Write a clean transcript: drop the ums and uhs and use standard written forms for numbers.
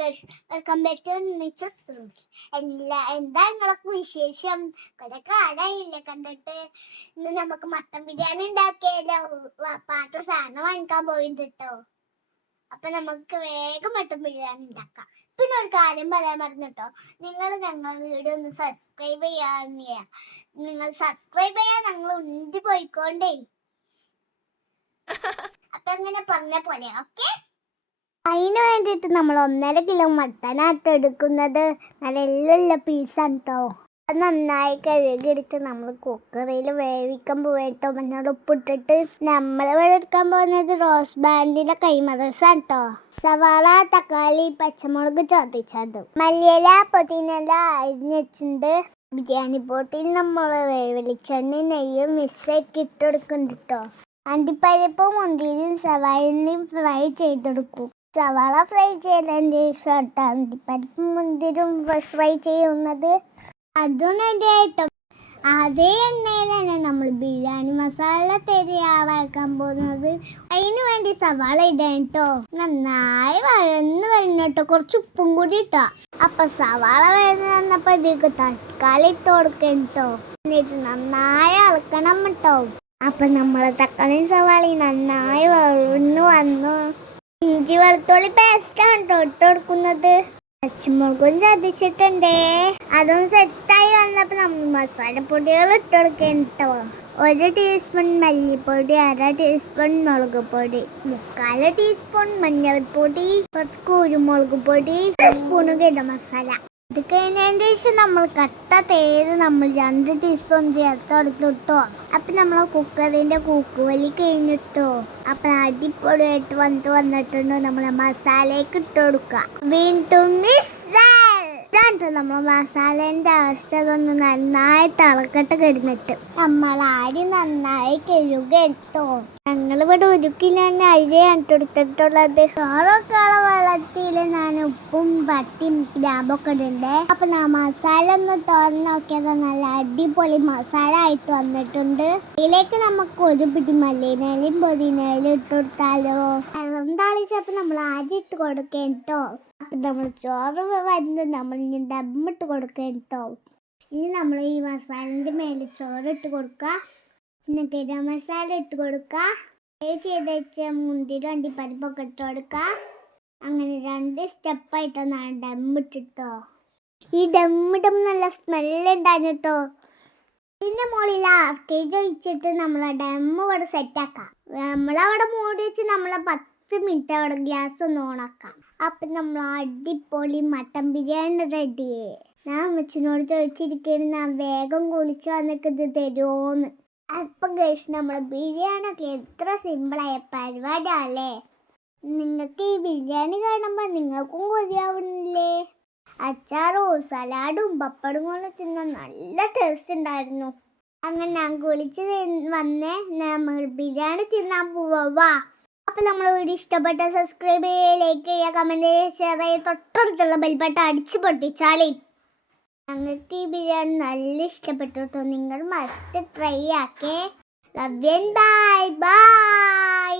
Guys, welcome back to നിച്ചസ്. എന്താ നിങ്ങളൊക്കെ വിശേഷം? കുറെ കാലായില്ലേ കണ്ടിട്ട്. ഇന്ന് നമുക്ക് മട്ടൻ ബിരിയാണി ഉണ്ടാക്കിയാലോ? പാത്ര സാധനം വാങ്ങിക്കാൻ പോയിട്ടുണ്ട് കേട്ടോ. അപ്പൊ നമുക്ക് വേഗം മട്ടൻ ബിരിയാണി ഉണ്ടാക്കാം. പിന്നെ ഒരു കാര്യം പറയാൻ മറന്നിട്ടോ, നിങ്ങൾ ഞങ്ങളുടെ വീഡിയോ ഒന്ന് സബ്സ്ക്രൈബ് ചെയ്യാറില്ല. നിങ്ങൾ സബ്സ്ക്രൈബ് ചെയ്യാൻ ഞങ്ങൾ ഉന്തി പോയിക്കോണ്ടേ. അപ്പൊ അങ്ങനെ പറഞ്ഞ പോലെ ഓക്കെ. അതിന് വേണ്ടിയിട്ട് നമ്മൾ 1.5 കിലോ മട്ടനായിട്ട് എടുക്കുന്നത്. നല്ല എല്ലുള്ള പീസാണ് കേട്ടോ. അത് നന്നായി കഴുകിയെടുത്ത് നമ്മൾ കുക്കറിൽ വേവിക്കാൻ പോയിട്ടോ. മഞ്ഞൾ ഉപ്പിട്ടിട്ട് നമ്മൾ ഇവിടെ എടുക്കാൻ പോകുന്നത് റോസ് ബാൻഡിന്റെ കൈമറസാണ് കേട്ടോ. സവാള, തക്കാളി, പച്ചമുളക് ചതച്ചത്, മല്ലിയില, പുതിനയില അരിഞ്ഞ് വെച്ചിട്ടുണ്ട്. ബിരിയാണി പോട്ടിൽ നമ്മൾ വെളിച്ചെണ്ണയും നെയ്യും മിക്സായിട്ട് ഇട്ടെടുക്കുന്നുണ്ട് കേട്ടോ. അണ്ടിപ്പരിപ്പും മുന്തിരിയും സവാളയും ഫ്രൈ ചെയ്തെടുക്കും. സവാള ഫ്രൈ ചെയ്തതിന് ശേഷം അണ്ടിപ്പരിപ്പും മുന്തിരിയും ഫ്രൈ ചെയ്യുന്നത്. അതും റെഡിയായിട്ടും അതേ എണ്ണയിലാണ് നമ്മൾ ബിരിയാണി മസാല തയ്യാറാക്കാൻ പോകുന്നത്. അതിന് വേണ്ടി സവാള ഇടാൻ കേട്ടോ. നന്നായി വഴന്ന് വരണട്ടോ. കുറച്ച് ഉപ്പും കൂടി ഇട്ടോ. അപ്പൊ സവാള വഴന്ന് വന്നപ്പോ ഇതിലേക്ക് തക്കാളി ഇട്ട് കൊടുക്കണം കേട്ടോ. എന്നിട്ട് നന്നായി ഇളക്കണം കേട്ടോ. അപ്പൊ നമ്മളെ തക്കാളിയും സവാളയും നന്നായി വഴന്നു വന്നു. ഇഞ്ചി വെളുത്തുള്ളി പേസ്റ്റാണ് കേട്ടോ ഇട്ട് കൊടുക്കുന്നത്. പച്ചമുളകും ചതച്ചിട്ടുണ്ടേ. അതും സെറ്റായി വന്നപ്പോൾ നമ്മൾ മസാലപ്പൊടികൾ ഇട്ട് കൊടുക്കണം കേട്ടോ. 1 ടീസ്പൂൺ മല്ലിപ്പൊടി, 1/2 ടീസ്പൂൺ മുളക് പൊടി, 3/4 ടീസ്പൂൺ മഞ്ഞൾപ്പൊടി, കുറച്ച് കുരുമുളക് പൊടി, 1 സ്പൂൺ ഗരം മസാല. ഇത് കഴിഞ്ഞതിന് ശേഷം നമ്മൾ കട്ട തേര് നമ്മൾ 2 ടീസ്പൂൺ ചേർത്ത് കൊടുത്തിട്ടോ. അപ്പൊ നമ്മളെ കുക്കറിന്റെ കൂക്കുവലി കഴിഞ്ഞിട്ടോ. അപ്പൊ അടിപൊളിയായിട്ട് വന്നിട്ടുണ്ടോ. നമ്മളെ മസാലയൊക്കെ ഇട്ട് കൊടുക്കുക. വീണ്ടും നമ്മളെ മസാലേന്റെ അവസ്ഥ ഒന്ന് നന്നായി തിളക്കട്ട് കിടന്നിട്ട് നമ്മൾ അരി നന്നായി കഴുകിട്ടോ. ഞങ്ങളിവിടെ 1 കിലോ അരിയാണ് ഇട്ടെടുത്തിട്ടുള്ളത്. 6 വെള്ളത്തിൽ ഞാൻ ഉപ്പും പട്ടിയും ഗ്രാമ്പൊക്കെ ഇടണ്ടേ. അപ്പൊ മസാല ഒന്ന് തുറന്ന് നോക്കിയത് നല്ല അടിപൊളി മസാല ആയിട്ട് വന്നിട്ടുണ്ട്. ഇതിലേക്ക് നമുക്ക് 1 പിടി മല്ലിയിലയും പുതിനയിലും ഇട്ട് കൊടുത്താലോ. വെള്ളം താളിച്ചപ്പോ നമ്മൾ അരി ഇട്ട് കൊടുക്കാം കേട്ടോ. അപ്പൊ നമ്മൾ ചോറ് വരുന്നത് നമ്മൾ ഇനി ദമ്മിട്ട് കൊടുക്കാം കേട്ടോ. ഇനി നമ്മൾ ഈ മസാലന്റെ മേലെ ചോറ് ഇട്ട് കൊടുക്കുക. പിന്നെ ഗരം മസാല ഇട്ട് കൊടുക്കുക. ചെയ്ത് വെച്ച മുന്തിരി അണ്ടിപ്പരിപ്പൊക്കെ ഇട്ട് കൊടുക്കുക. അങ്ങനെ 2 സ്റ്റെപ്പായിട്ടാണ് ഡമ്മിട്ടിട്ടോ. ഈ ഡമ്മിടും നല്ല സ്മെല്ലുണ്ടായിരുന്നു കേട്ടോ. പിന്നെ മുകളിൽ ആർക്കേജ് ഒഴിച്ചിട്ട് നമ്മളെ ഡമ്മ് ഇവിടെ സെറ്റാക്കാം. നമ്മളവിടെ മൂടി വെച്ച് നമ്മളെ 10 മിനിറ്റ് അവിടെ ഗ്യാസ് ഒന്ന് ഓണാക്കാം. അപ്പം നമ്മൾ അടിപൊളി മട്ടൻ ബിരിയാണി റെഡി. ഞാൻ അമ്മച്ചിനോട് ചോദിച്ചിരിക്കുന്നു, ഞാൻ വേഗം കുളിച്ച് വന്നിട്ട് ഇത് തരുമോന്ന്. അപ്പം ഗൈസ്, നമ്മളെ ബിരിയാണി ഒക്കെ എത്ര സിമ്പിളായ പരിപാടിയല്ലേ. നിങ്ങൾക്ക് ഈ ബിരിയാണി കാണുമ്പോൾ നിങ്ങൾക്കും കൊതിയാവുന്നില്ലേ? അച്ചാറും സലാഡും പപ്പടും കൊണ്ട് തിന്നാൻ നല്ല ടേസ്റ്റ് ഉണ്ടായിരുന്നു. അങ്ങനെ ഞാൻ കുളിച്ച് വന്നേ നമ്മൾ ബിരിയാണി തിന്നാൻ പോവാ. അപ്പം നമ്മൾ വീഡിയോ ഇഷ്ടപ്പെട്ട സബ്സ്ക്രൈബ് ചെയ്യുക, ലൈക്ക് ചെയ്യുക, കമൻറ്റ് ചെയ്യുക, ഷെയർ ചെയ്യുക, തൊട്ടടുത്തുള്ള ബെൽബട്ടൺ അടിച്ച് പൊട്ടിച്ചാളി. ഞങ്ങൾക്ക് ഈ ബിരിയാണി നല്ല ഇഷ്ടപ്പെട്ടു കേട്ടോ. നിങ്ങൾ മസ്റ്റ് ട്രൈ ആക്കേ. Love you, bye by.